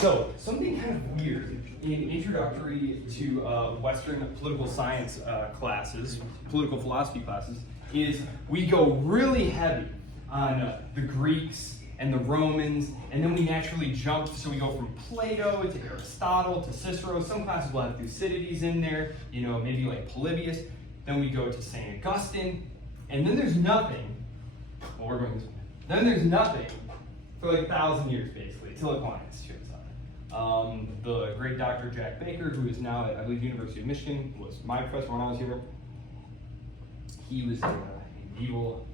So, something kind of weird in introductory to Western political science classes, political philosophy classes, is we go really heavy on the Greeks and the Romans, and then we naturally jump, so we go from Plato to Aristotle to Cicero. Some classes will have Thucydides in there, maybe like Polybius. Then we go to St. Augustine, and then there's nothing. Well, we're going this way. Then there's nothing for like 1,000 years, basically, till Aquinas shows up. The great Dr. Jack Baker, who is now at, I believe, University of Michigan, was my professor when I was here. He was a medieval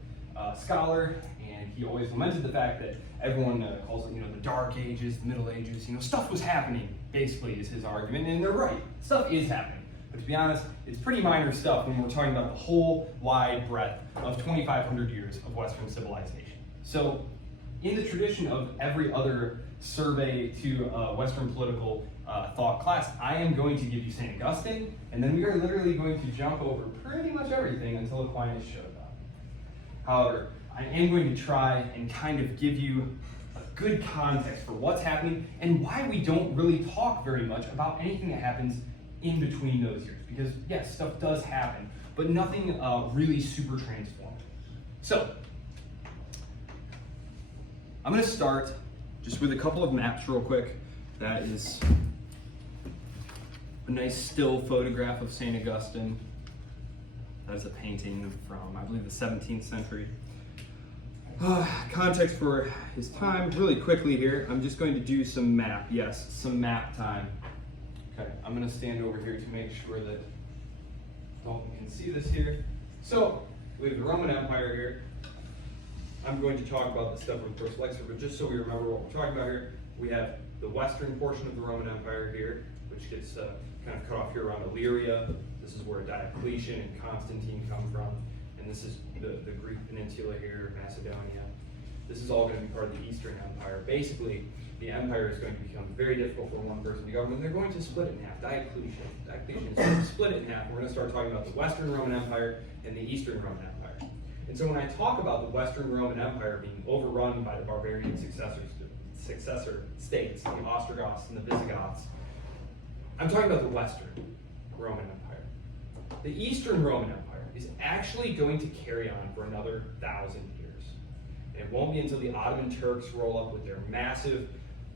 scholar, and he always lamented the fact that everyone calls it, the Dark Ages, the Middle Ages. Stuff was happening, basically, is his argument, and they're right. Stuff is happening. But to be honest, it's pretty minor stuff when we're talking about the whole wide breadth of 2,500 years of Western civilization. So, in the tradition of every other survey to Western political thought class, I am going to give you St. Augustine, and then we are literally going to jump over pretty much everything until Aquinas showed up. However, I am going to try and kind of give you a good context for what's happening and why we don't really talk very much about anything that happens in between those years. Because yes, stuff does happen, but nothing really super transformative. So, I'm going to start just with a couple of maps real quick. That is a nice still photograph of St. Augustine. That is a painting from, I believe, the 17th century. Context for his time, really quickly here. I'm just going to do some map. Yes, some map time. Okay, I'm going to stand over here to make sure that Dalton can see this here. So, we have the Roman Empire here. I'm going to talk about the stuff with first lecture, but just so we remember what we're talking about here, we have the western portion of the Roman Empire here, which gets kind of cut off here around Illyria. This is where Diocletian and Constantine come from. And this is the Greek peninsula here, Macedonia. This is all going to be part of the Eastern Empire. Basically, the empire is going to become very difficult for one person to govern. They're going to split it in half. Diocletian is going to split it in half. We're going to start talking about the Western Roman Empire and the Eastern Roman Empire. And so when I talk about the Western Roman Empire being overrun by the barbarian successor states, the Ostrogoths and the Visigoths, I'm talking about the Western Roman Empire. The Eastern Roman Empire is actually going to carry on for another 1,000 years. And it won't be until the Ottoman Turks roll up with their massive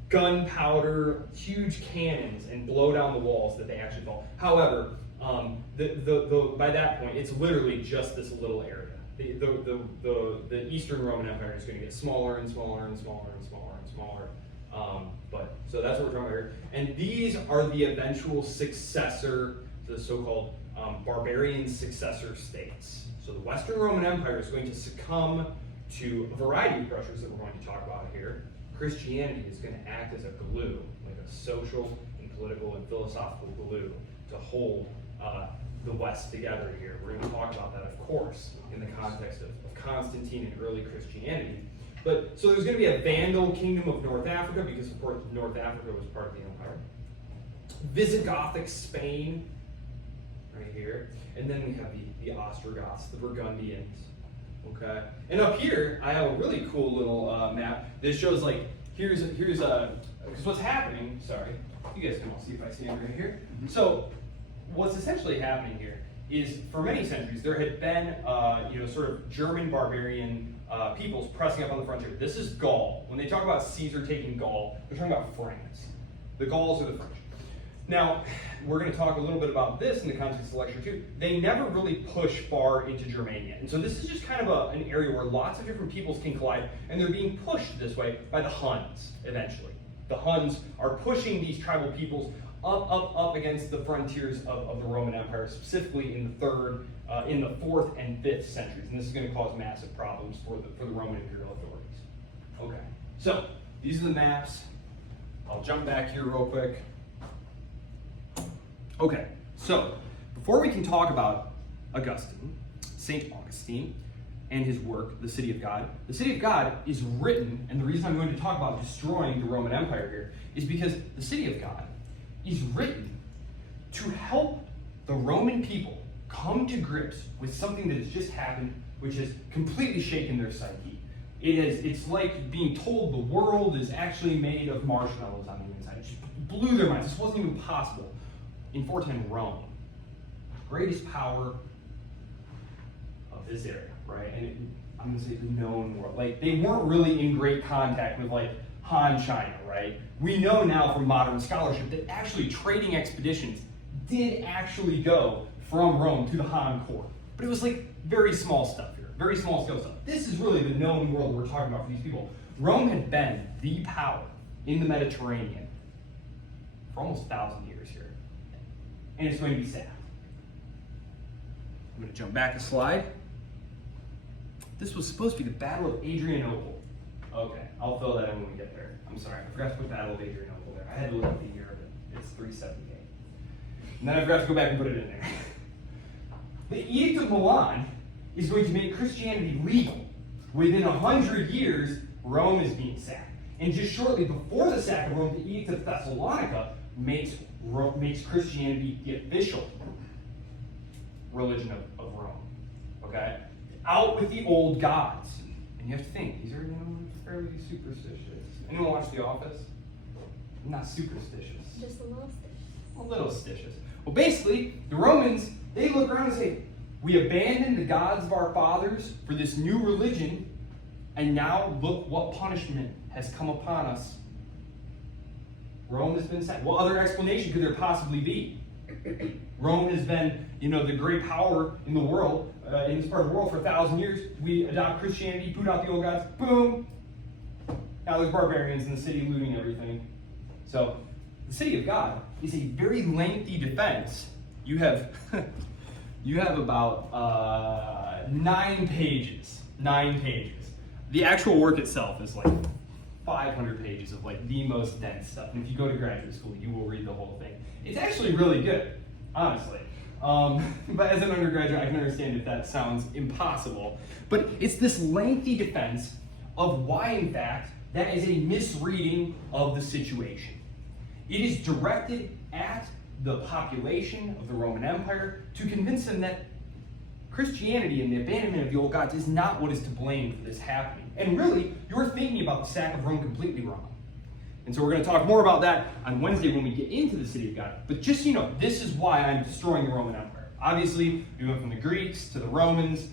gunpowder, huge cannons, and blow down the walls that they actually fall. However, by that point, it's literally just this little area. The Eastern Roman Empire is going to get smaller and smaller and smaller and smaller and smaller. So that's what we're talking about here. And these are the eventual successor, the so-called barbarian successor states. So the Western Roman Empire is going to succumb to a variety of pressures that we're going to talk about here. Christianity is going to act as a glue, like a social and political and philosophical glue to hold the West together here. We're going to talk about that, of course, in the context of Constantine and early Christianity. But so there's going to be a Vandal kingdom of North Africa, because of course North Africa was part of the empire. Visigothic Spain, right here, and then we have the Ostrogoths, the Burgundians. Okay, and up here I have a really cool little map that shows here's what's happening. Sorry, you guys can all see if I stand right here. So what's essentially happening here is, for many centuries there had been sort of German barbarian peoples pressing up on the frontier. This is Gaul. When they talk about Caesar taking Gaul, they're talking about France. The Gauls are the French. Now, we're going to talk a little bit about this in the context of the lecture too. They never really push far into Germania. And so this is just kind of an area where lots of different peoples can collide, and they're being pushed this way by the Huns, eventually. The Huns are pushing these tribal peoples up against the frontiers of the Roman Empire, specifically in the 4th and 5th centuries. And this is going to cause massive problems for the Roman imperial authorities. Okay, so these are the maps. I'll jump back here real quick. Okay, so before we can talk about Augustine, St. Augustine, and his work, The City of God. The City of God is written, and the reason I'm going to talk about destroying the Roman Empire here is because the City of God is written to help the Roman people come to grips with something that has just happened, which has completely shaken their psyche. It's like being told the world is actually made of marshmallows on the inside. It just blew their minds. This wasn't even possible. In 410, Rome, greatest power of this area, right? And I'm going to say the known world. Like, they weren't really in great contact with, like, Han China, right? We know now from modern scholarship that actually trading expeditions did actually go from Rome to the Han court. But it was like very small stuff here, very small scale stuff. This is really the known world we're talking about for these people. Rome had been the power in the Mediterranean for almost 1,000 years here. And it's going to be sad. I'm going to jump back a slide. This was supposed to be the Battle of Adrianople. Okay, I'll fill that in when we get there. I'm sorry, I forgot to put Battle of Adrianople there. I had to look up the year of it. It's 378. And then I forgot to go back and put it in there. The Edict of Milan is going to make Christianity legal. Within 100 years, Rome is being sacked. And just shortly before the sack of Rome, the Edict of Thessalonica makes Christianity the official religion of Rome. Okay? Out with the old gods. And you have to think, these are fairly superstitious. Anyone watch The Office? I'm not superstitious. Just a little stitious. A little stitious. Well, basically, the Romans, they look around and say, we abandoned the gods of our fathers for this new religion, and now look what punishment has come upon us. Rome has been sacked. What other explanation could there possibly be? Rome has been, the great power in the world, in this part of the world for 1,000 years. We adopt Christianity, boot out the old gods, boom. Now there's barbarians in the city looting everything. So, the city of God is a very lengthy defense. You have about 9 pages. 9 pages. The actual work itself is like 500 pages of like the most dense stuff. And if you go to graduate school, you will read the whole thing. It's actually really good, honestly. But as an undergraduate, I can understand if that sounds impossible. But it's this lengthy defense of why, in fact, that is a misreading of the situation. It is directed at the population of the Roman Empire to convince them that Christianity and the abandonment of the old gods is not what is to blame for this happening. And really, you're thinking about the sack of Rome completely wrong. And so we're going to talk more about that on Wednesday when we get into the city of God. But just so you know, this is why I'm destroying the Roman Empire. Obviously, we went from the Greeks to the Romans,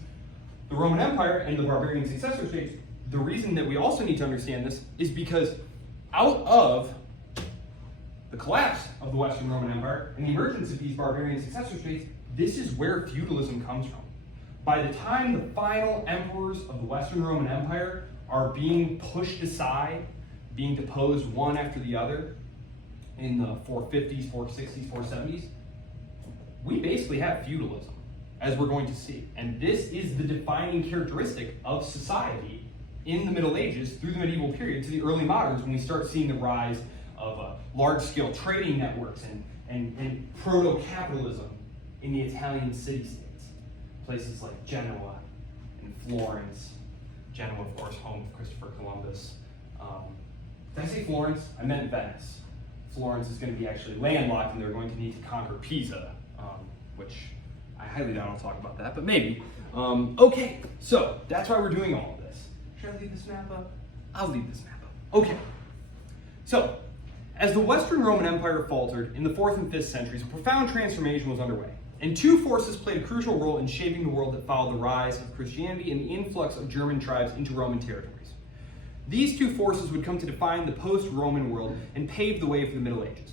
the Roman Empire, and the barbarian successor states. The reason that we also need to understand this is because out of the collapse of the Western Roman Empire and the emergence of these barbarian successor states, this is where feudalism comes from. By the time the final emperors of the Western Roman Empire are being pushed aside, being deposed one after the other in the 450s, 460s, 470s, we basically have feudalism, as we're going to see. And this is the defining characteristic of society in the Middle Ages through the medieval period to the early moderns, when we start seeing the rise of large-scale trading networks and proto-capitalism in the Italian city-states. Places like Genoa and Florence. Genoa, of course, home of Christopher Columbus. Did I say Florence? I meant Venice. Florence is going to be actually landlocked, and they're going to need to conquer Pisa, which I highly doubt I'll talk about that, but maybe. Okay, so that's why we're doing all of this. Should I leave this map up? I'll leave this map up. Okay, so as the Western Roman Empire faltered in the 4th and 5th centuries, a profound transformation was underway. And 2 forces played a crucial role in shaping the world that followed the rise of Christianity and the influx of German tribes into Roman territories. These 2 forces would come to define the post-Roman world and pave the way for the Middle Ages.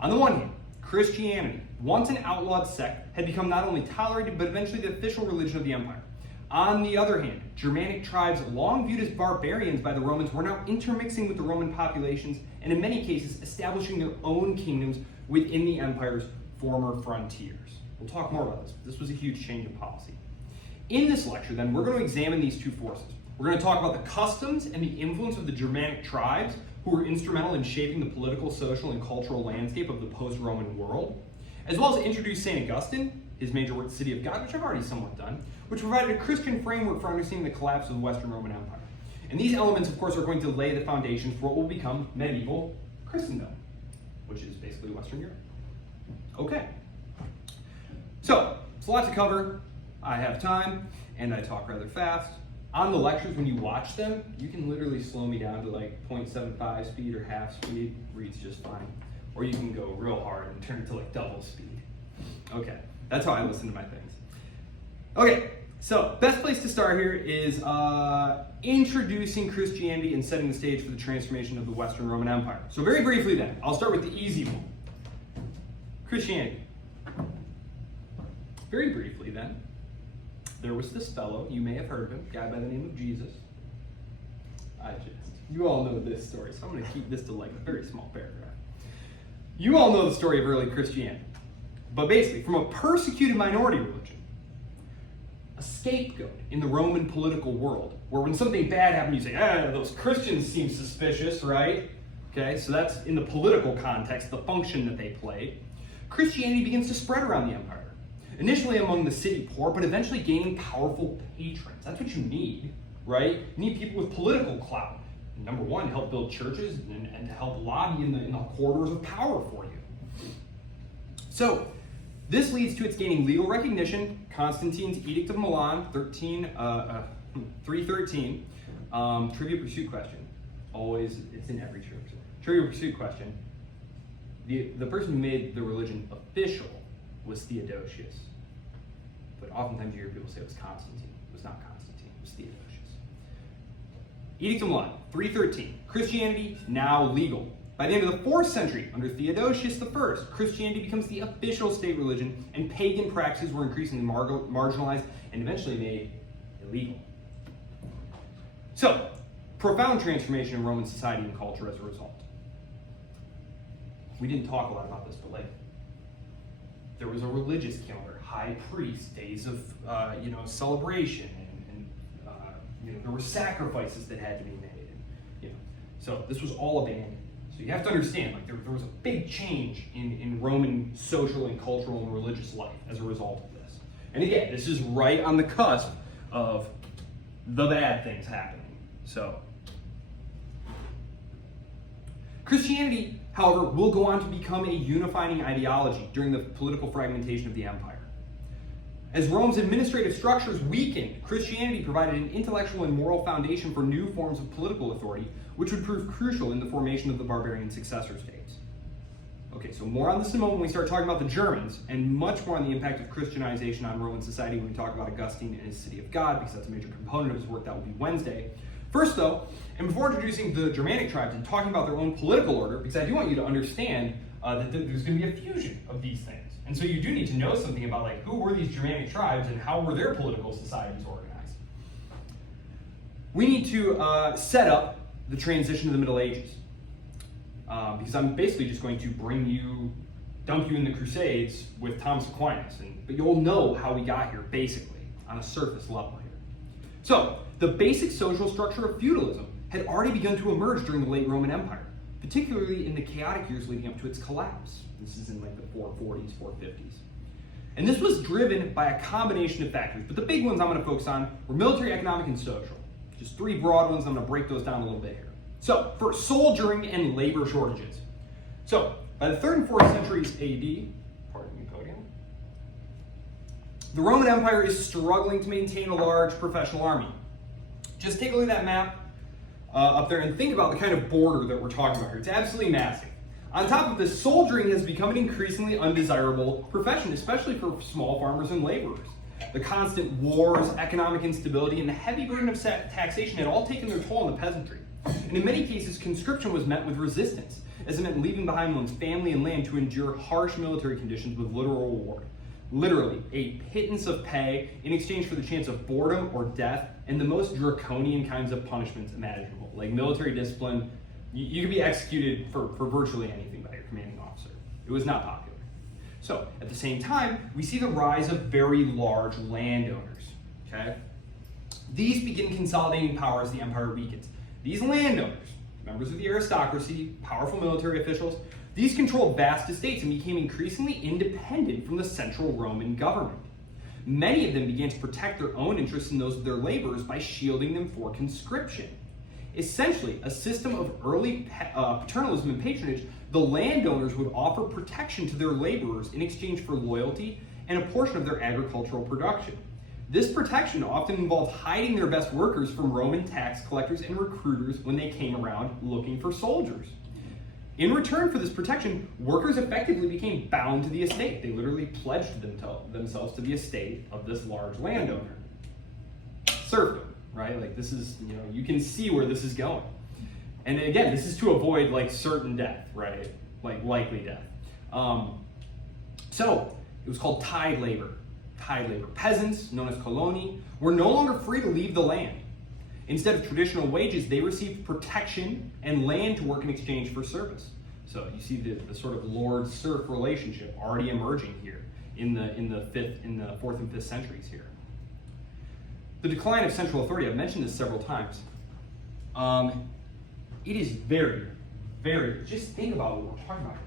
On the one hand, Christianity, once an outlawed sect, had become not only tolerated but eventually the official religion of the empire. On the other hand, Germanic tribes, long viewed as barbarians by the Romans, were now intermixing with the Roman populations and in many cases establishing their own kingdoms within the empire's former frontiers. We'll talk more about this, but this was a huge change in policy. In this lecture, then, we're going to examine these 2 forces. We're going to talk about the customs and the influence of the Germanic tribes who were instrumental in shaping the political, social, and cultural landscape of the post-Roman world, as well as introduce St. Augustine, his major work, The City of God, which I've already somewhat done, which provided a Christian framework for understanding the collapse of the Western Roman Empire. And these elements, of course, are going to lay the foundations for what will become medieval Christendom, which is basically Western Europe. Okay. So, it's a lot to cover. I have time, and I talk rather fast. on the lectures, when you watch them, you can literally slow me down to like 0.75 speed or half speed, reads just fine. Or you can go real hard and turn it to like double speed. Okay, that's how I listen to my things. Okay, so best place to start here is introducing Christianity and setting the stage for the transformation of the Western Roman Empire. So very briefly then, I'll start with the easy one. Christianity. Very briefly then, there was this fellow, you may have heard of him, a guy by the name of Jesus. You all know this story, so I'm going to keep this to like a very small paragraph. You all know the story of early Christianity. But basically, from a persecuted minority religion, a scapegoat in the Roman political world, where when something bad happened, you say, those Christians seem suspicious, right? Okay, so that's in the political context, the function that they played. Christianity begins to spread around the empire. Initially among the city poor, but eventually gaining powerful patrons. That's what you need, right? You need people with political clout. Number one, to help build churches and to help lobby in the corridors of power for you. So, this leads to its gaining legal recognition. Constantine's Edict of Milan, 313. Trivia pursuit question. Always, it's in every church. Trivia pursuit question. The person who made the religion official was Theodosius. But oftentimes you hear people say it was Constantine. It was not Constantine, it was Theodosius. Edict of Milan, 313. Christianity now legal. By the end of the 4th century, under Theodosius I, Christianity becomes the official state religion, and pagan practices were increasingly marginalized and eventually made illegal. So, profound transformation in Roman society and culture as a result. We didn't talk a lot about this, but there was a religious calendar, high priests, days of celebration, and there were sacrifices that had to be made. So this was all abandoned. So you have to understand, there was a big change in Roman social and cultural and religious life as a result of this. And again, this is right on the cusp of the bad things happening. So Christianity, however, will go on to become a unifying ideology during the political fragmentation of the empire. As Rome's administrative structures weakened, Christianity provided an intellectual and moral foundation for new forms of political authority, which would prove crucial in the formation of the barbarian successor states. Okay, so more on this in a moment when we start talking about the Germans, and much more on the impact of Christianization on Roman society when we talk about Augustine and his City of God, because that's a major component of his work. That will be Wednesday. First, though, and before introducing the Germanic tribes and talking about their own political order, because I do want you to understand that there's going to be a fusion of these things. And so you do need to know something about who were these Germanic tribes and how were their political societies organized. We need to set up the transition to the Middle Ages. Because I'm basically just going to dump you in the Crusades with Thomas Aquinas. But you'll know how we got here, basically, on a surface level here. So, the basic social structure of feudalism had already begun to emerge during the late Roman Empire, particularly in the chaotic years leading up to its collapse. This is in the 440s, 450s. And this was driven by a combination of factors, but the big ones I'm going to focus on were military, economic, and social. Just 3 broad ones. I'm going to break those down a little bit here. So, first, soldiering and labor shortages. So, by the 3rd and 4th centuries AD, pardon me, podium, the Roman Empire is struggling to maintain a large professional army. Just take a look at that map up there and think about the kind of border that we're talking about here. It's absolutely massive. On top of this, soldiering has become an increasingly undesirable profession, especially for small farmers and laborers. The constant wars, economic instability, and the heavy burden of taxation had all taken their toll on the peasantry. And in many cases, conscription was met with resistance, as it meant leaving behind one's family and land to endure harsh military conditions with literal reward. Literally, a pittance of pay in exchange for the chance of boredom or death, and the most draconian kinds of punishments imaginable, like military discipline. You could be executed for virtually anything by your commanding officer. It was not popular. So, at the same time, we see the rise of very large landowners. Okay? These begin consolidating power as the empire weakens. These landowners, members of the aristocracy, powerful military officials, these controlled vast estates and became increasingly independent from the central Roman government. Many of them began to protect their own interests and those of their laborers by shielding them for conscription. Essentially, a system of early paternalism and patronage, the landowners would offer protection to their laborers in exchange for loyalty and a portion of their agricultural production. This protection often involved hiding their best workers from Roman tax collectors and recruiters when they came around looking for soldiers. In return for this protection, workers effectively became bound to the estate. They literally pledged themselves to the estate of this large landowner. Serfdom, right? Like this is, you can see where this is going. And again, this is to avoid like certain death, right? Like likely death. So it was called tide labor. Tide labor. Peasants, known as coloni, were no longer free to leave the land. Instead of traditional wages, they received protection and land to work in exchange for service. So you see the sort of lord-serf relationship already emerging here in the 4th and 5th centuries here. The decline of central authority, I've mentioned this several times. It is very, very, just think about what we're talking about.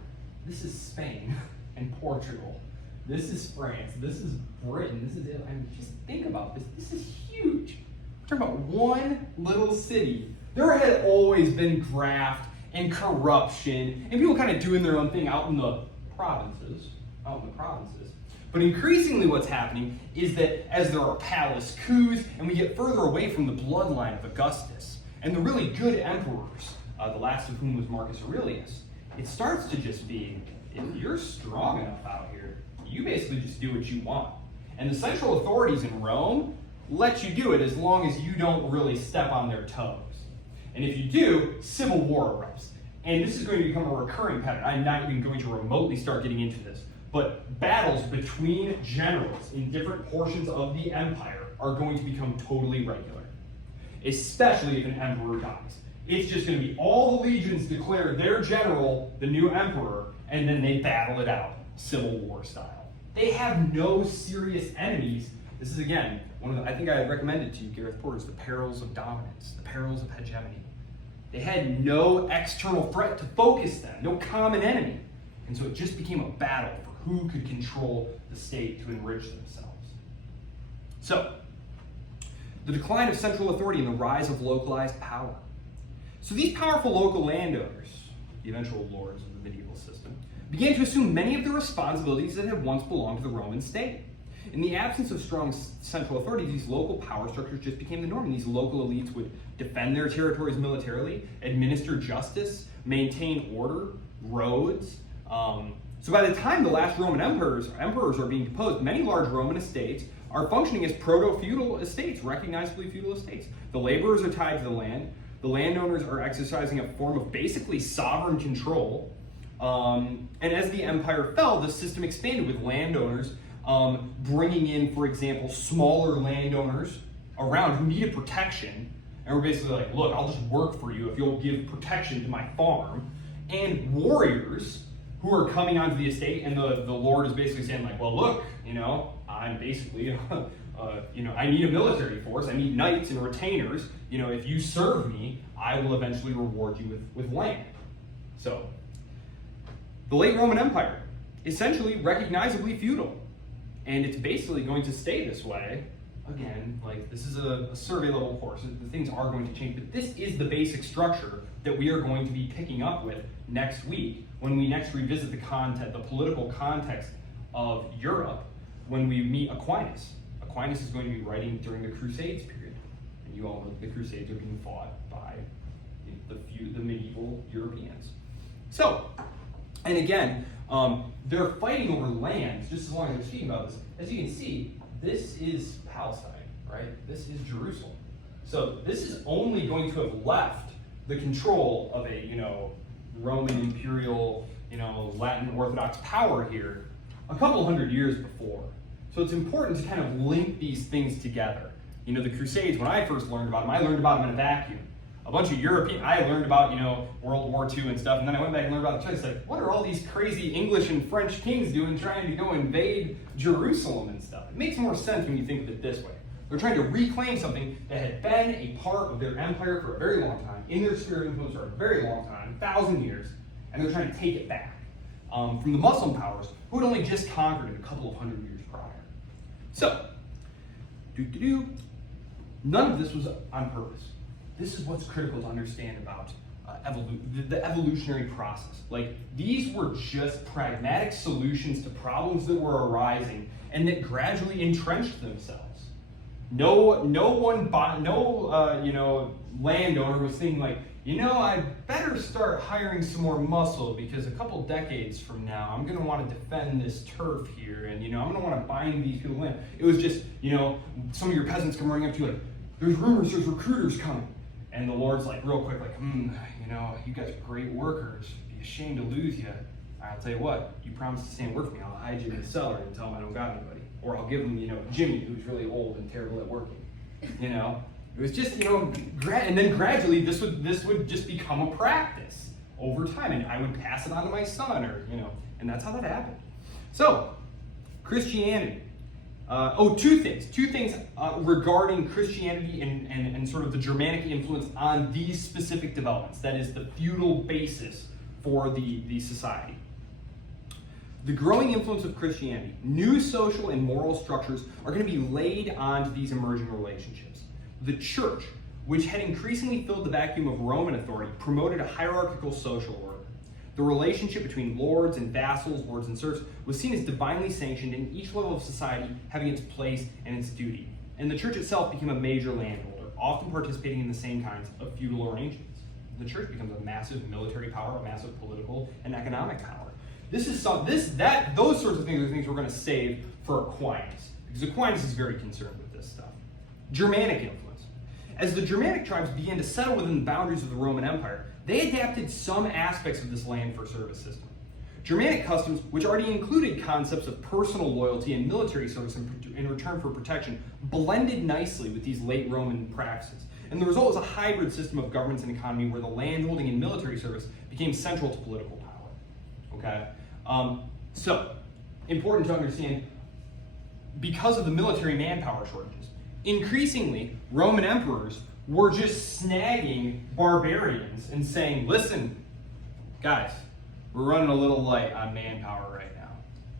This is Spain and Portugal. This is France. This is Britain. This is Italy. I mean, just think about this. This is huge. We're talking about one little city. There had always been graft and corruption and people kind of doing their own thing out in the provinces. But increasingly what's happening is that as there are palace coups and we get further away from the bloodline of Augustus and the really good emperors, the last of whom was Marcus Aurelius, it starts to just be, if you're strong enough out here, you basically just do what you want. And the central authorities in Rome let you do it as long as you don't really step on their toes. And if you do, civil war erupts. And this is going to become a recurring pattern. I'm not even going to remotely start getting into this. But battles between generals in different portions of the empire are going to become totally regular. Especially if an emperor dies. It's just going to be all the legions declare their general the new emperor, and then they battle it out, Civil War style. They have no serious enemies. This is, again, I think I recommended to you, Gareth Porter's The Perils of Dominance, The Perils of Hegemony. They had no external threat to focus them, no common enemy. And so it just became a battle for who could control the state to enrich themselves. So, the decline of central authority and the rise of localized power. So these powerful local landowners, the eventual lords of the medieval system, began to assume many of the responsibilities that had once belonged to the Roman state. In the absence of strong central authority, these local power structures just became the norm, and these local elites would defend their territories militarily, administer justice, maintain order, roads. So by the time the last Roman emperors are being deposed, many large Roman estates are functioning as proto-feudal estates, recognizably feudal estates. The laborers are tied to the land. The landowners are exercising a form of basically sovereign control. And as the empire fell, the system expanded with landowners bringing in, for example, smaller landowners around who needed protection. And we're basically like, look, I'll just work for you if you'll give protection to my farm. And warriors who are coming onto the estate, and the lord is basically saying like, well, look, I'm basically, I need a military force. I need knights and retainers. If you serve me, I will eventually reward you with land. So, the late Roman Empire, essentially recognizably feudal. And it's basically going to stay this way. Again, like this is a survey level course. The things are going to change, but this is the basic structure that we are going to be picking up with next week when we next revisit the political context of Europe when we meet Aquinas. Aquinas is going to be writing during the Crusades period. And you all know the Crusades are being fought by the medieval Europeans. So, and again, they're fighting over lands just as long as they're speaking about this. As you can see, this is Palestine, right? This is Jerusalem. So this is only going to have left the control of a, Roman imperial, Latin Orthodox power here a couple hundred years before. So it's important to kind of link these things together. The Crusades, when I first learned about them, I learned about them in a vacuum. A bunch of I learned about, World War II and stuff, and then I went back and learned about the Church. Like, what are all these crazy English and French kings doing trying to go invade Jerusalem and stuff? It makes more sense when you think of it this way. They're trying to reclaim something that had been a part of their empire for a very long time, in their sphere of influence for a very long time, 1,000 years, and they're trying to take it back from the Muslim powers who had only just conquered it a couple of hundred years prior. So, none of this was on purpose. This is what's critical to understand about the evolutionary process. Like, these were just pragmatic solutions to problems that were arising and that gradually entrenched themselves. landowner was thinking like, I better start hiring some more muscle because a couple decades from now, I'm going to want to defend this turf here, and I'm going to want to bind these people in. It was just, some of your peasants come running up to you like, there's rumors, there's recruiters coming, and the Lord's like, real quick, like, you guys are great workers. It'd be a shame to lose you. I'll tell you what, you promise to stand work for me. I'll hide you in the cellar and tell them I don't got anybody, or I'll give them, Jimmy, who's really old and terrible at working. It was just, and then gradually this would just become a practice over time, and I would pass it on to my son, or, and that's how that happened. So, Christianity. Two things regarding Christianity and sort of the Germanic influence on these specific developments. That is the feudal basis for the society. The growing influence of Christianity, new social and moral structures are going to be laid onto these emerging relationships. The church, which had increasingly filled the vacuum of Roman authority, promoted a hierarchical social order. The relationship between lords and vassals, lords and serfs, was seen as divinely sanctioned, in each level of society having its place and its duty. And the church itself became a major landholder, often participating in the same kinds of feudal arrangements. The church becomes a massive military power, a massive political and economic power. Those sorts of things are things we're going to save for Aquinas, because Aquinas is very concerned with this stuff. Germanic influence. As the Germanic tribes began to settle within the boundaries of the Roman Empire, they adapted some aspects of this land for service system. Germanic customs, which already included concepts of personal loyalty and military service in return for protection, blended nicely with these late Roman practices. And the result was a hybrid system of governance and economy where the landholding and military service became central to political power. Okay? So, important to understand, because of the military manpower shortages, increasingly, Roman emperors were just snagging barbarians and saying, listen, guys, we're running a little light on manpower right now.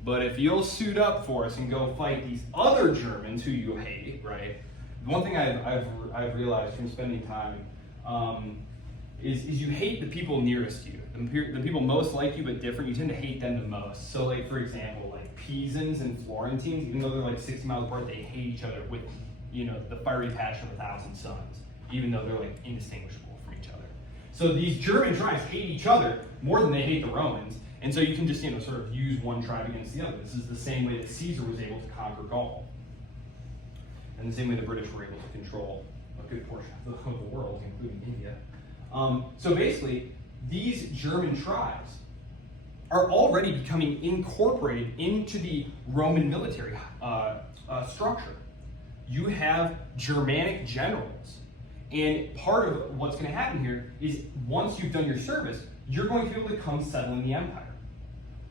But if you'll suit up for us and go fight these other Germans who you hate, right? One thing I've realized from spending time is you hate the people nearest you. The people most like you but different, you tend to hate them the most. So like, for example, like Pisans and Florentines, even though they're like 60 miles apart, they hate each other with, the fiery passion of 1,000 suns, even though they're like indistinguishable from each other. So these German tribes hate each other more than they hate the Romans, and so you can just, sort of use one tribe against the other. This is the same way that Caesar was able to conquer Gaul, and the same way the British were able to control a good portion of the world, including India. So basically, these German tribes are already becoming incorporated into the Roman military structure. You have Germanic generals, and part of what's going to happen here is once you've done your service, you're going to be able to come settle in the empire.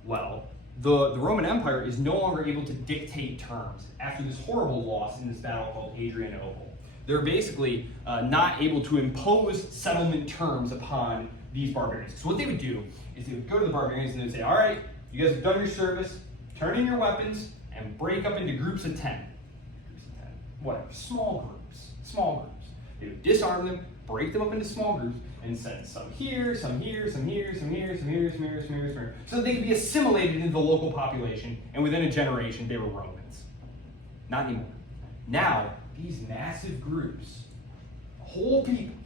Well, the Roman Empire is no longer able to dictate terms after this horrible loss in this battle called Adrianople. They're basically not able to impose settlement terms upon these barbarians. So what they would do is they would go to the barbarians and they would say, all right, you guys have done your service, turn in your weapons, and break up into groups of 10. Whatever, small groups. They would disarm them, break them up into small groups, and send some here, some here, some here, some here, some here, some here, some here, some here, so that they could be assimilated into the local population, and within a generation, they were Romans. Not anymore. Now, these massive groups, whole peoples,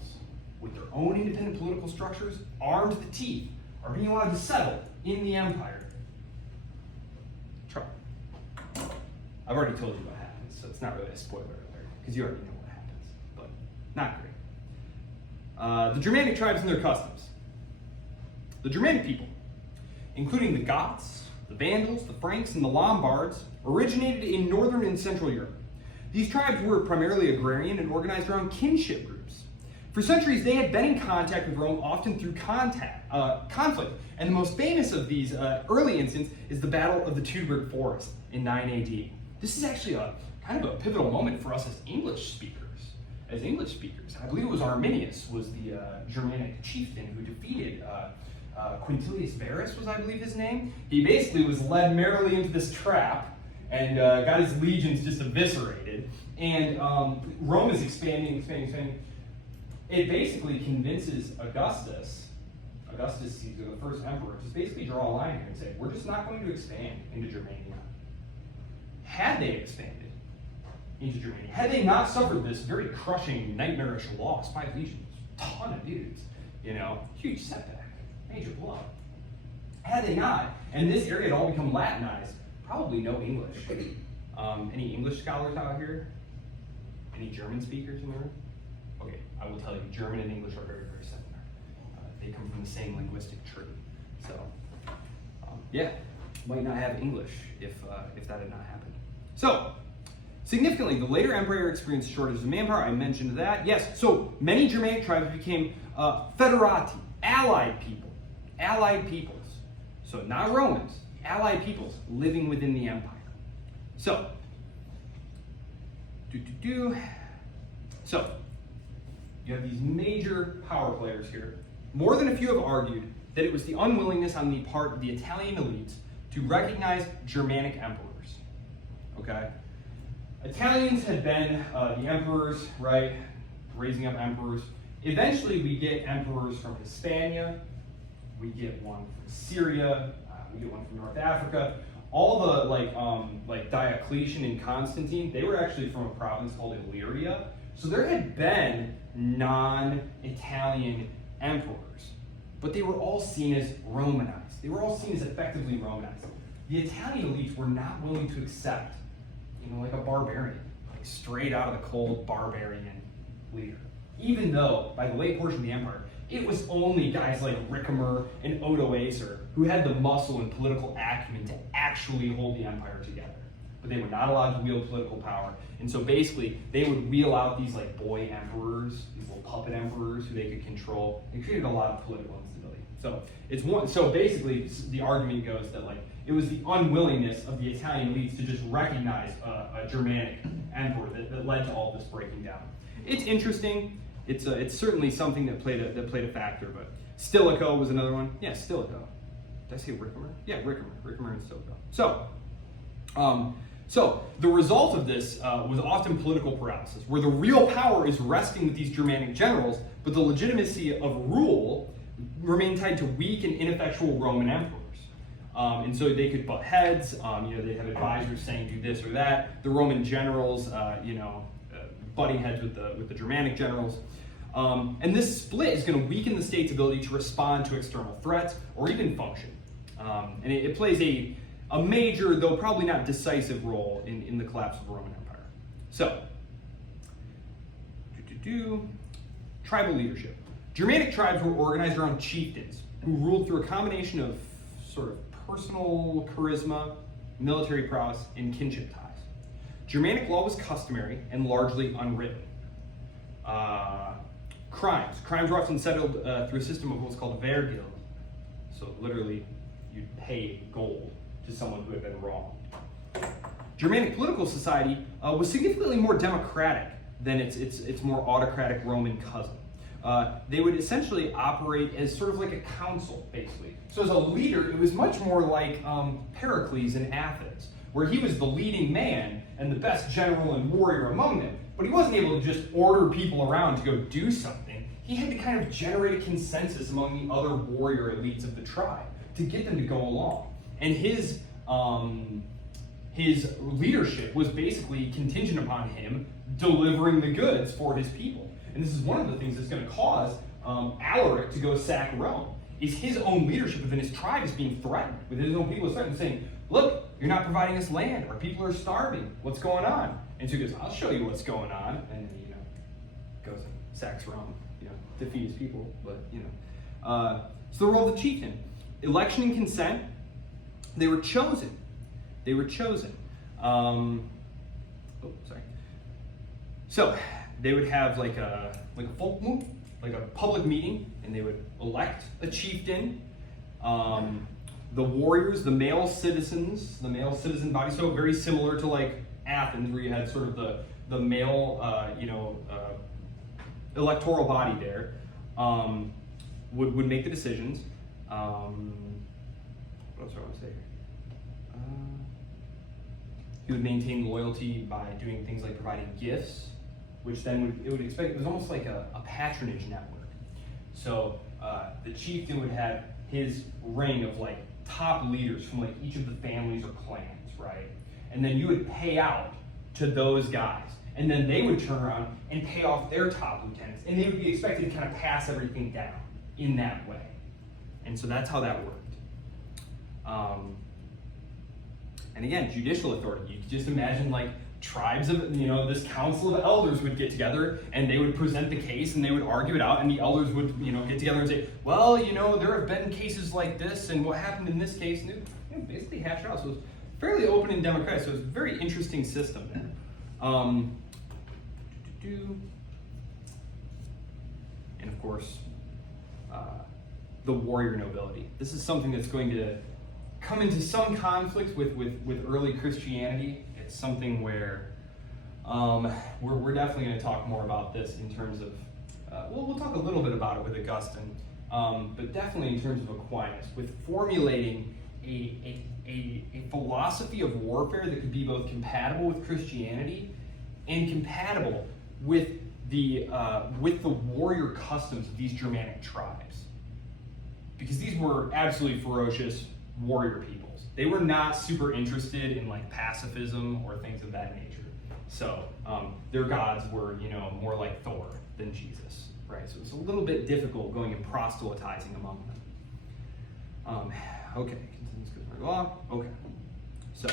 with their own independent political structures, armed to the teeth, are being allowed to settle in the empire. Trouble. I've already told you what happens, so it's not really a spoiler alert, because you already know what happens, but not great. The Germanic tribes and their customs. The Germanic people, including the Goths, the Vandals, the Franks, and the Lombards, originated in northern and central Europe. These tribes were primarily agrarian and organized around kinship groups. For centuries, they had been in contact with Rome, often through conflict. And the most famous of these early incidents is the Battle of the Teutoburg Forest in 9 AD. This is actually a kind of a pivotal moment for us as English speakers. I believe it was Arminius was the Germanic chieftain who defeated Quintilius Varus was, I believe, his name. He basically was led merrily into this trap and got his legions just eviscerated. And Rome is expanding. It basically convinces Augustus Caesar, the first emperor, to basically draw a line here and say, we're just not going to expand into Germania. Had they expanded ancient Germany. Had they not suffered this very crushing, nightmarish loss, 5 legions, ton of dudes, huge setback, major blow. Had they not, and this area had all become Latinized, probably no English. Any English scholars out here? Any German speakers in the room? Okay, I will tell you, German and English are very, very similar. They come from the same linguistic tree. So, yeah, might not have English if that had not happened. So, significantly, the later empire experienced shortages of manpower. I mentioned that. Yes, so many Germanic tribes became federati, allied peoples. So not Romans, allied peoples living within the empire. So, So, you have these major power players here. More than a few have argued that it was the unwillingness on the part of the Italian elites to recognize Germanic emperors. Okay? Italians had been the emperors, right? Raising up emperors. Eventually, we get emperors from Hispania. We get one from Syria. We get one from North Africa. All the like Diocletian and Constantine, they were actually from a province called Illyria. So there had been non-Italian emperors, but they were all seen as Romanized. They were all seen as effectively Romanized. The Italian elites were not willing to accept, like a barbarian, like straight out of the cold barbarian leader. Even though by the late portion of the empire, it was only guys like Ricimer and Odoacer who had the muscle and political acumen to actually hold the empire together. But they were not allowed to wield political power. And so basically, they would wheel out these like boy emperors, these little puppet emperors who they could control. It created a lot of political instability. So basically, the argument goes that it was the unwillingness of the Italian elites to just recognize a Germanic emperor that led to all this breaking down. It's interesting. It's certainly something that played a factor. But Stilicho was another one. Yeah, Stilicho. Did I say Ricimer? Yeah, Ricimer and Stilicho. So the result of this was often political paralysis, where the real power is resting with these Germanic generals, but the legitimacy of rule remained tied to weak and ineffectual Roman emperors. And so they could butt heads. They have advisors saying do this or that. The Roman generals, butting heads with the Germanic generals. And this split is going to weaken the state's ability to respond to external threats or even function. And it plays a major, though probably not decisive, role in the collapse of the Roman Empire. So, tribal leadership. Germanic tribes were organized around chieftains who ruled through a combination of sort of personal charisma, military prowess, and kinship ties. Germanic law was customary and largely unwritten. Crimes were often settled through a system of what's called Wehrgeld. So literally, you'd pay gold to someone who had been wronged. Germanic political society was significantly more democratic than its more autocratic Roman cousin. They would essentially operate as sort of like a council, basically. So as a leader, it was much more like Pericles in Athens, where he was the leading man and the best general and warrior among them, but he wasn't able to just order people around to go do something. He had to kind of generate a consensus among the other warrior elites of the tribe to get them to go along. And his leadership was basically contingent upon him delivering the goods for his people. And this is one of the things that's going to cause Alaric to go sack Rome, is his own leadership within his tribe is being threatened, with his own people threatened, saying, look, you're not providing us land, our people are starving, what's going on? And so he goes, I'll show you what's going on, and then, goes and sacks Rome, defeat his people, but, so the role of the chieftain, election and consent, they were chosen. So they would have like a folkmove, like a public meeting, and they would elect a chieftain. The warriors, the male citizen body, so very similar to like Athens, where you had sort of the male, electoral body there, would make the decisions. What else do I want to say here? He would maintain loyalty by doing things like providing gifts, which then it was almost like a patronage network. So the chieftain would have his ring of like top leaders from like each of the families or clans, right? And then you would pay out to those guys. And then they would turn around and pay off their top lieutenants. And they would be expected to kind of pass everything down in that way. And so that's how that worked. And again, judicial authority. You could just imagine like tribes of, this council of elders would get together and they would present the case and they would argue it out, and the elders would, get together and say, well, there have been cases like this and what happened in this case, and it would basically hash it out. So it was fairly open and democratic, so it was a very interesting system there. And of course, the warrior nobility. This is something that's going to come into some conflict with early Christianity. It's something where we're definitely going to talk more about this in terms of, we'll talk a little bit about it with Augustine, but definitely in terms of Aquinas, with formulating a philosophy of warfare that could be both compatible with Christianity and compatible with the warrior customs of these Germanic tribes. Because these were absolutely ferocious warrior peoples. They were not super interested in like pacifism or things of that nature. So their gods were, more like Thor than Jesus, right? So it's a little bit difficult going and proselytizing among them. Okay, continues with our law. Okay, so,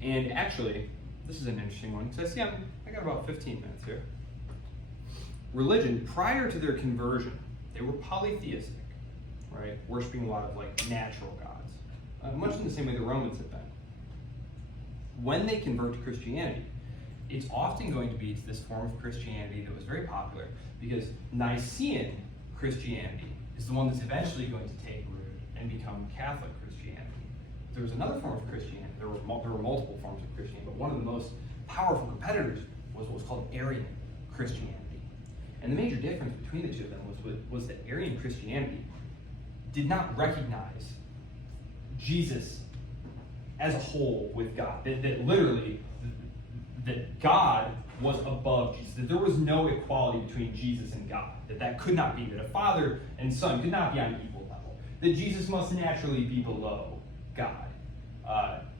and actually, this is an interesting one because I got about 15 minutes here. Religion, prior to their conversion, they were polytheistic, right? Worshipping a lot of like natural gods, much in the same way the Romans have been. When they convert to Christianity, it's often going to be this form of Christianity that was very popular because Nicene Christianity is the one that's eventually going to take root and become Catholic Christianity. There was another form of Christianity. There were multiple forms of Christianity, but one of the most powerful competitors was what was called Arian Christianity. And the major difference between the two of them was that Arian Christianity did not recognize Jesus as a whole with God. That literally, that God was above Jesus. That there was no equality between Jesus and God. That could not be. That a father and son could not be on an equal level. That Jesus must naturally be below God.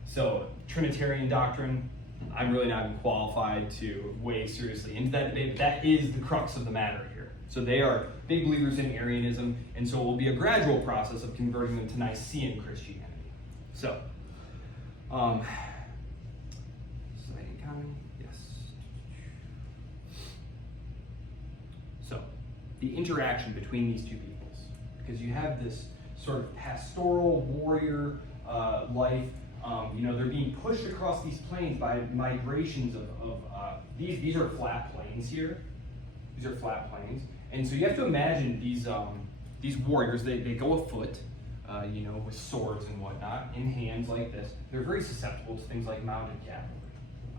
So Trinitarian doctrine, I'm really not even qualified to weigh seriously into that debate, but that is the crux of the matter here. So they are big believers in Arianism, and so it will be a gradual process of converting them to Nicene Christianity. So, yes. So, the interaction between these two peoples, because you have this sort of pastoral warrior life. They're being pushed across these plains by migrations of these are flat plains here. These are flat plains, and so you have to imagine these warriors. They go afoot, with swords and whatnot in hands like this. They're very susceptible to things like mounted cavalry,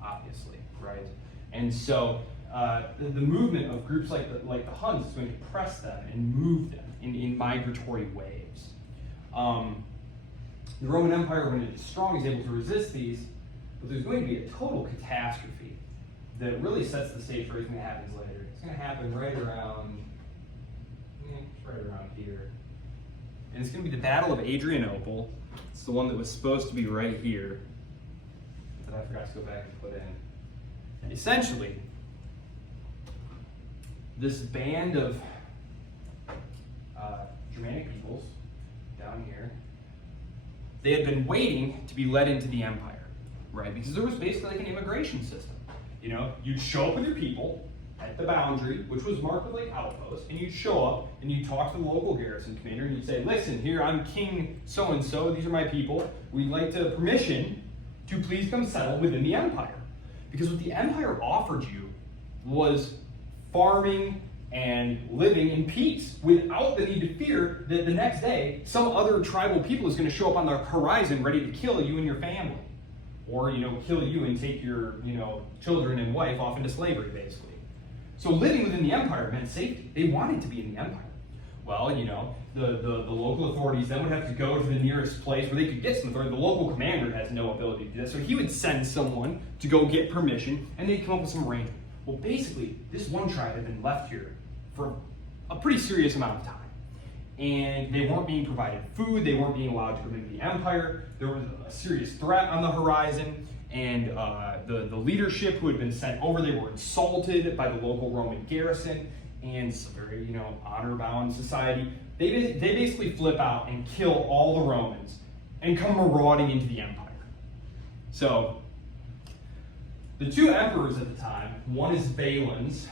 obviously, right? And so the movement of groups like the Huns is going to press them and move them in migratory waves. The Roman Empire, when it's strong, is able to resist these, but there's going to be a total catastrophe that really sets the stage for everything that happens later. It's going to happen right around here. And it's going to be the Battle of Adrianople. It's the one that was supposed to be right here that I forgot to go back and put in. And essentially, this band of Germanic peoples down here, they had been waiting to be let into the empire, right? Because there was basically like an immigration system. You'd show up with your people at the boundary, which was marked with like outposts, and you'd show up and you'd talk to the local garrison commander and you'd say, listen, here, I'm King so-and-so, these are my people. We'd like to permission to please come settle within the empire. Because what the empire offered you was farming and living in peace without the need to fear that the next day some other tribal people is going to show up on the horizon ready to kill you and your family, or kill you and take your children and wife off into slavery, basically. So living within the empire meant safety. They wanted to be in the empire. Well, the local authorities then would have to go to the nearest place where they could get some authority. The local commander has no ability to do that, so he would send someone to go get permission, and they'd come up with some arrangement. Well, basically, this one tribe had been left here for a pretty serious amount of time. and they weren't being provided food, they weren't being allowed to come into the empire. There was a serious threat on the horizon, and the leadership who had been sent over, they were insulted by the local Roman garrison, and it's a very, honor-bound society. They basically flip out and kill all the Romans and come marauding into the empire. So, the two emperors at the time, one is Valens,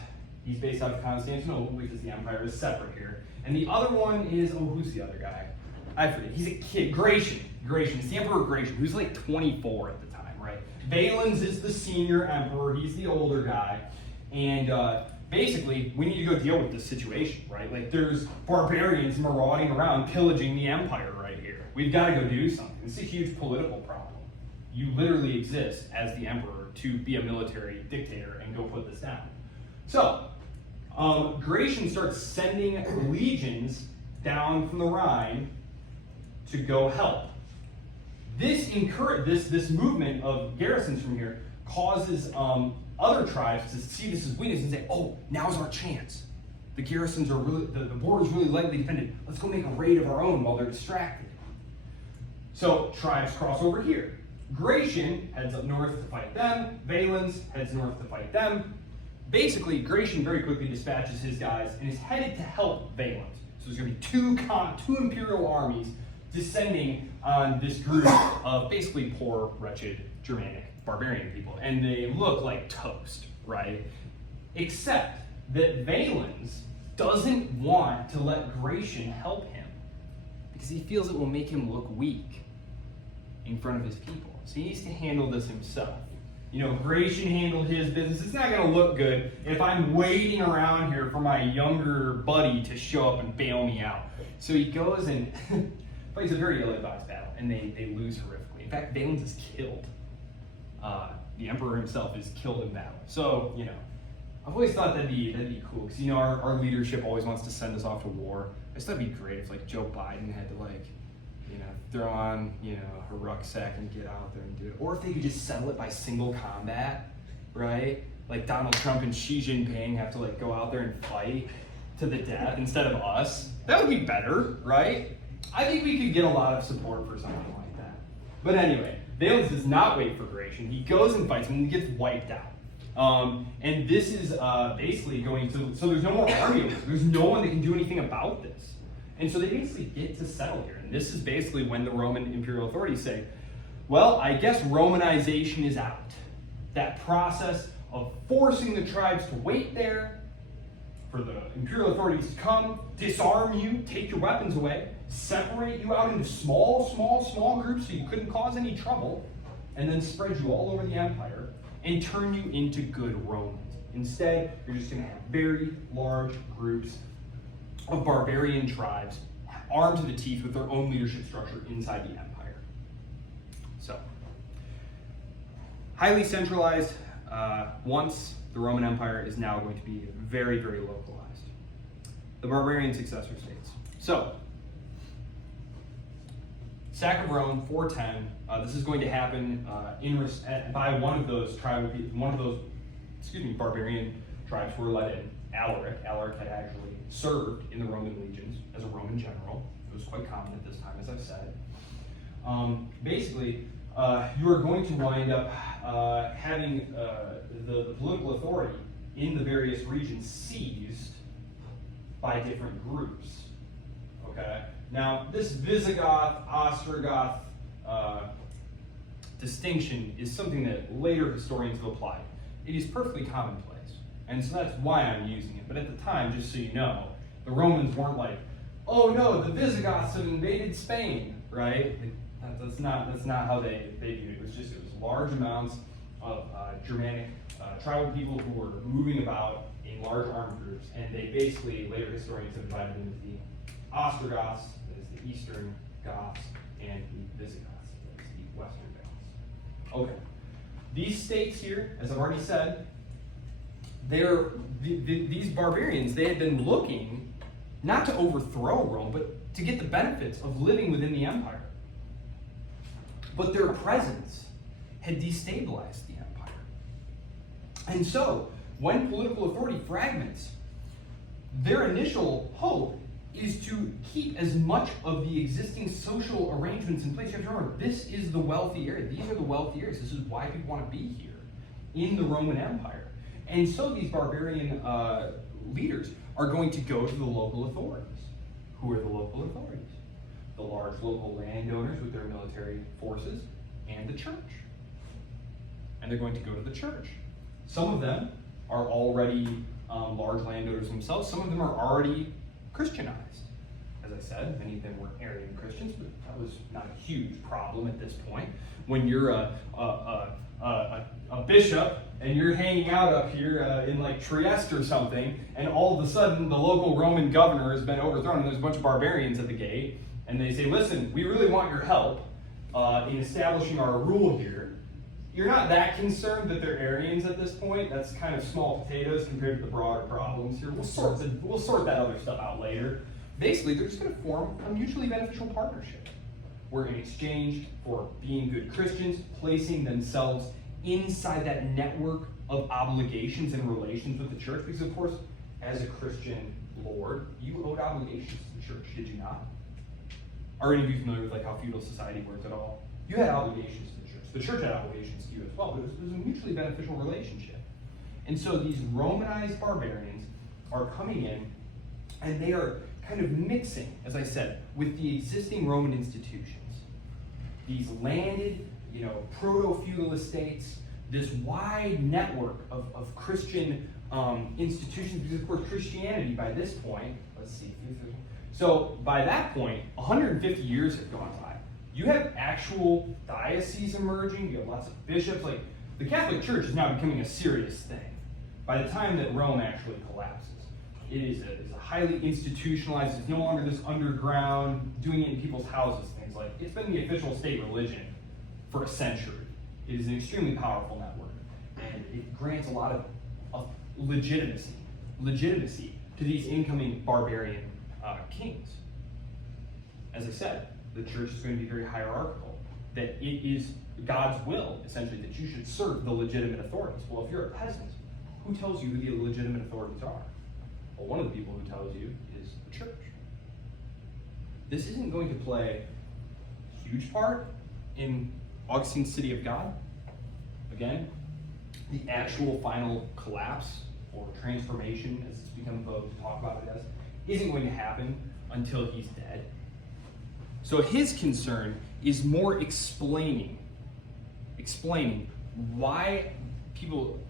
he's based out of Constantinople because the empire is separate here, and the other one is, who's the other guy? I forget, he's a kid, Gratian, it's the Emperor Gratian, who's like 24 at the time, right? Valens is the senior emperor, he's the older guy, and basically, we need to go deal with this situation, right? Like, there's barbarians marauding around, pillaging the empire right here. We've got to go do something. It's a huge political problem. You literally exist as the emperor to be a military dictator and go put this down. So, Gratian starts sending legions down from the Rhine to go help. This movement of garrisons from here causes other tribes to see this as weakness and say, oh, now's our chance. The garrisons are really, the border's really lightly defended. Let's go make a raid of our own while they're distracted. So tribes cross over here. Gratian heads up north to fight them. Valens heads north to fight them. Basically, Gratian very quickly dispatches his guys and is headed to help Valens. So there's going to be two imperial armies descending on this group of basically poor, wretched Germanic barbarian people, and they look like toast, right? Except that Valens doesn't want to let Gratian help him because he feels it will make him look weak in front of his people. So he needs to handle this himself. Gratian handled his business. It's not going to look good if I'm waiting around here for my younger buddy to show up and bail me out. So he goes and fights a very ill-advised battle, and they lose horrifically. In fact, Valens is killed. The emperor himself is killed in battle. So, I've always thought that'd be cool because our leadership always wants to send us off to war. I just thought it'd be great if Joe Biden had to throw on a rucksack and get out there and do it, or if they could just settle it by single combat, right? Like Donald Trump and Xi Jinping have to go out there and fight to the death instead of us. That would be better, right? I think we could get a lot of support for something like that. But anyway, Valens does not wait for Gratian. He goes and fights him and he gets wiped out. And this is basically going to, so there's no more army over there. There's no one that can do anything about this. And so they basically get to settle here. And this is basically when the Roman imperial authorities say, well, I guess Romanization is out. That process of forcing the tribes to wait there, for the imperial authorities to come, disarm you, take your weapons away, separate you out into small groups so you couldn't cause any trouble, and then spread you all over the empire and turn you into good Romans. Instead, you're just going to have very large groups of barbarian tribes armed to the teeth with their own leadership structure inside the empire. So, highly centralized. Once the Roman Empire is now going to be very, very localized. The barbarian successor states. So, sack of Rome, 410. This is going to happen by one of those barbarian tribes who were led in. Alaric. Alaric had actually served in the Roman legions as a Roman general. It was quite common at this time, as I've said. Basically, you are going to wind up having the political authority in the various regions seized by different groups. Okay? Now, this Visigoth, Ostrogoth distinction is something that later historians have applied. It is perfectly commonplace. And so that's why I'm using it. But at the time, just so you know, the Romans weren't like, oh no, the Visigoths have invaded Spain, right? That's not how they viewed it. It was large amounts of Germanic tribal people who were moving about in large armed groups. And they basically, later historians have divided them into the Ostrogoths, that is the Eastern Goths, and the Visigoths, that is the Western Goths. Okay. These states here, as I've already said, these barbarians, they had been looking not to overthrow Rome, but to get the benefits of living within the empire. But their presence had destabilized the empire. And so, when political authority fragments, their initial hope is to keep as much of the existing social arrangements in place. You have to remember, this is the wealthy area. These are the wealthy areas. This is why people want to be here in the Roman Empire. And so these barbarian leaders are going to go to the local authorities. Who are the local authorities? The large local landowners with their military forces and the church. And they're going to go to the church. Some of them are already large landowners themselves. Some of them are already Christianized. As I said, many of them were Arian Christians, but that was not a huge problem at this point. When you're a bishop and you're hanging out up here in like Trieste or something, and all of a sudden the local Roman governor has been overthrown and there's a bunch of barbarians at the gate, and they say, listen, we really want your help in establishing our rule here. You're not that concerned that they're Arians at this point. That's kind of small potatoes compared to the broader problems here. We'll sort that other stuff out later. Basically, they're just going to form a mutually beneficial partnership, where in exchange for being good Christians, placing themselves inside that network of obligations and relations with the church, because of course, as a Christian lord, you owed obligations to the church, did you not? Are any of you familiar with like how feudal society worked at all? You had obligations to the church. The church had obligations to you as well, but it was a mutually beneficial relationship. And so these Romanized barbarians are coming in, and they are kind of mixing, as I said, with the existing Roman institutions. These landed, proto-feudal estates, this wide network of Christian institutions, because of course Christianity by this point, let's see, so by that point, 150 years have gone by. You have actual dioceses emerging, you have lots of bishops, like the Catholic Church is now becoming a serious thing. By the time that Rome actually collapses, it is a highly institutionalized, it's no longer this underground, doing it in people's houses, things like, it's been the official state religion for a century. It is an extremely powerful network, and it grants a lot of legitimacy to these incoming barbarian kings. As I said, the church is going to be very hierarchical, that it is God's will, essentially, that you should serve the legitimate authorities. Well, if you're a peasant, who tells you who the legitimate authorities are? Well, one of the people who tells you is the church. This isn't going to play a huge part in Augustine's City of God. Again, the actual final collapse or transformation, as it's become vogue to talk about it as, isn't going to happen until he's dead. So his concern is more explaining why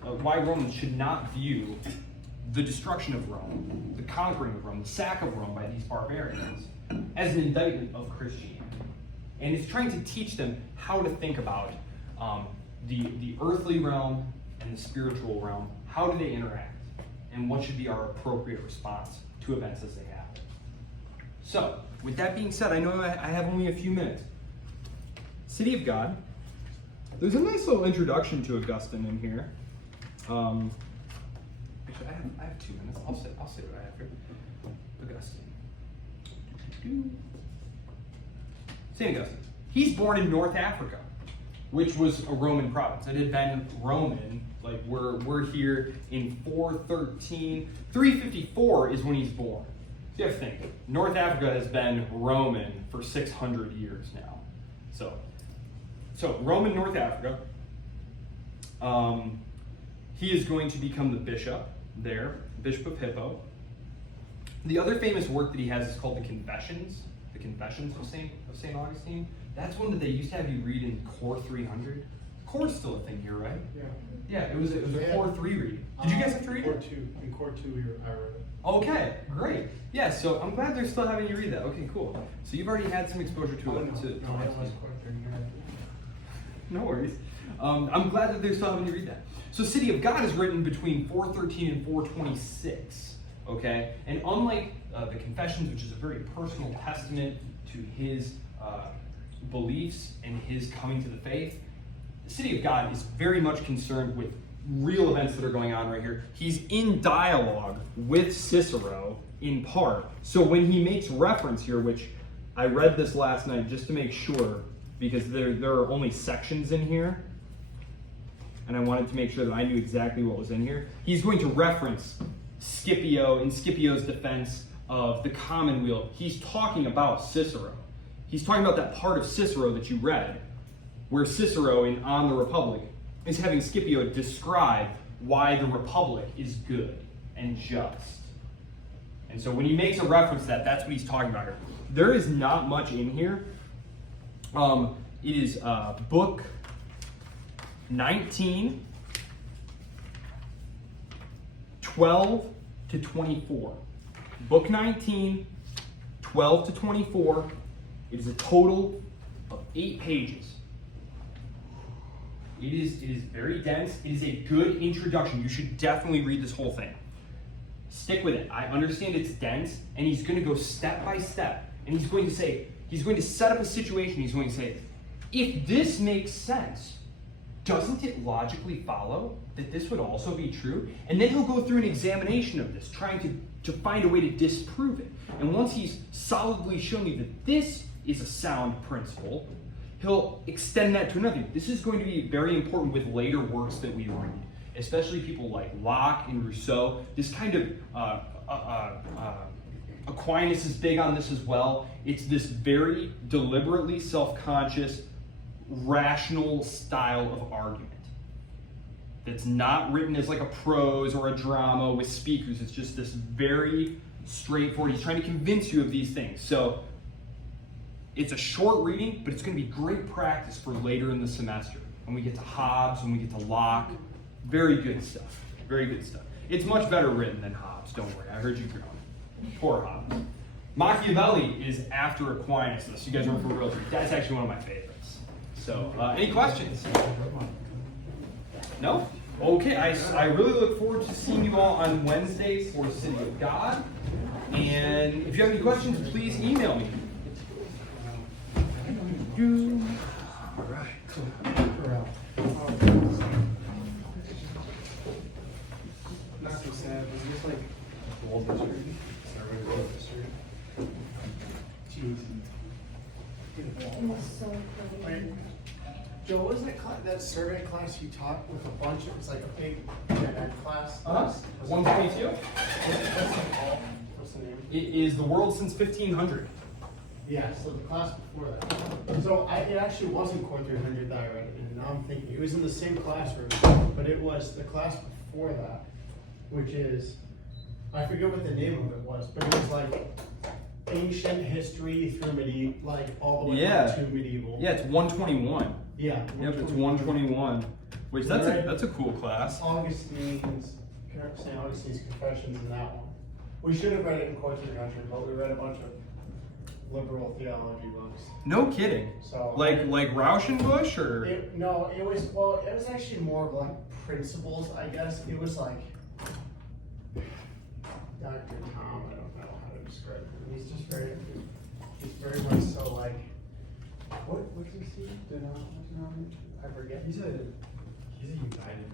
why Romans should not view the destruction of Rome, the conquering of Rome, the sack of Rome by these barbarians as an indictment of Christianity. And it's trying to teach them how to think about the earthly realm and the spiritual realm. How do they interact? And what should be our appropriate response to events as they happen? So, with that being said, I know I have only a few minutes. City of God. There's a nice little introduction to Augustine in here. Actually, I have 2 minutes. I'll say what I have here. Augustine. St. Augustine. He's born in North Africa, which was a Roman province. It had been Roman, like we're here in 413. 354 is when he's born. So you have to think, North Africa has been Roman for 600 years now. So Roman North Africa, he is going to become the bishop there, Bishop of Hippo. The other famous work that he has is called the Confessions of St. Augustine. That's one that they used to have you read in Core 300. Core's still a thing here, right? Yeah. Yeah, it was a Core 3 reading. Did you guys have to read Core it? 2. In Core 2 here, I read it. Okay, great. Yeah, so I'm glad they're still having you read that. Okay, cool. So you've already had some exposure to it. No worries. I'm glad that they're still having you read that. So City of God is written between 413 and 426, okay? And unlike the Confessions, which is a very personal testament to his beliefs and his coming to the faith, the City of God is very much concerned with real events that are going on right here. He's in dialogue with Cicero in part. So when he makes reference here, which I read this last night just to make sure, because there are only sections in here, and I wanted to make sure that I knew exactly what was in here. He's going to reference Scipio in Scipio's defense of the commonweal, he's talking about Cicero. He's talking about that part of Cicero that you read, where Cicero in On the Republic is having Scipio describe why the Republic is good and just. And so when he makes a reference to that, that's what he's talking about here. There is not much in here. It is book 19, 12 to 24. Book 19, 12 to 24. It is a total of 8 pages. It is very dense. It is a good introduction. You should definitely read this whole thing. Stick with it. I understand it's dense, and he's going to go step by step. And he's going to set up a situation. He's going to say, if this makes sense, doesn't it logically follow that this would also be true? And then he'll go through an examination of this, trying to find a way to disprove it. And once he's solidly shown you that this is a sound principle, he'll extend that to another. This is going to be very important with later works that we read, especially people like Locke and Rousseau. This kind of Aquinas is big on this as well. It's this very deliberately self-conscious, rational style of argument that's not written as like a prose or a drama with speakers. It's just this very straightforward. He's trying to convince you of these things. So it's a short reading, but it's going to be great practice for later in the semester. When we get to Hobbes, when we get to Locke, very good stuff. Very good stuff. It's much better written than Hobbes, don't worry. I heard you groan. Poor Hobbes. Machiavelli is after Aquinas, so you guys are for real. That's actually one of my favorites. So, any questions? No? Okay, I really look forward to seeing you all on Wednesday for City of God. And if you have any questions, please email me. All right. Not so sad, was this like world history? Survey world history? Jeez. Wait, Joe, what was that survey class you taught with a bunch of, it was like a big gen ed class? 122? What's the name? It is the world since 1500. Yeah, so the class before that. So it actually wasn't Core 300 that I read it in. Now I'm thinking, it was in the same classroom, but it was the class before that, which is, I forget what the name of it was, but it was like ancient history through medieval, like all the way up to medieval. Yeah, it's 121. Yeah. Yep, it's 121. Which that's a cool class. Augustine's Confessions in that one. We should have read it in Core 300, but we read a bunch of liberal theology books. No kidding. So like Rauschenbusch or it was actually more of like principles, I guess. It was like Dr. Tom, I don't know how to describe him. He's very much so like what's his name? I forget. He's a United